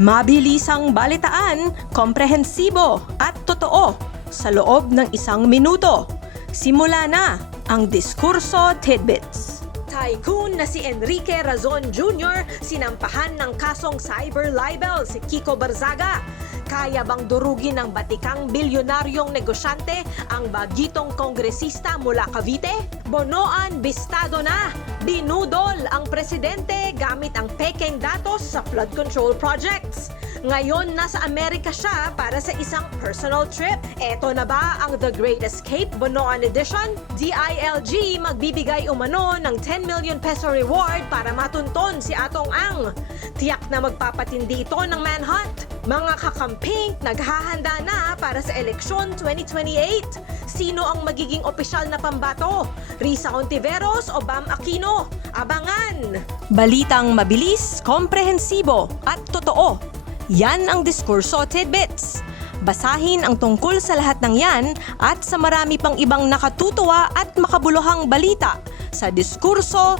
Mabilisang balitaan, komprehensibo at totoo sa loob ng 1 minuto. Simula na ang Diskurso Tidbits. Tycoon na si Enrique Razon Jr. sinampahan ng kasong cyber libel si Kiko Barzaga. Kaya bang durugin ng batikang bilyonaryong negosyante ang bagitong kongresista mula Cavite? Bonoan bistado na! Binudol ang presidente gamit ang pekeng datos sa flood control projects. Ngayon, nasa Amerika siya para sa isang personal trip. Eto na ba ang The Great Escape Bonoan Edition? DILG magbibigay umano ng 10 million peso reward para matunton si Atong Ang. Tiyak na magpapatindi ito ng manhunt. Mga kakamping naghahanda na para sa eleksyon 2028. Sino ang magiging opisyal na pambato? Risa Hontiveros o Bam Aquino? Abangan! Balitang mabilis, komprehensibo at totoo. Yan ang Diskurso Tidbits. Basahin ang tungkol sa lahat ng yan at sa marami pang ibang nakatutuwa at makabuluhang balita sa diskurso.ph.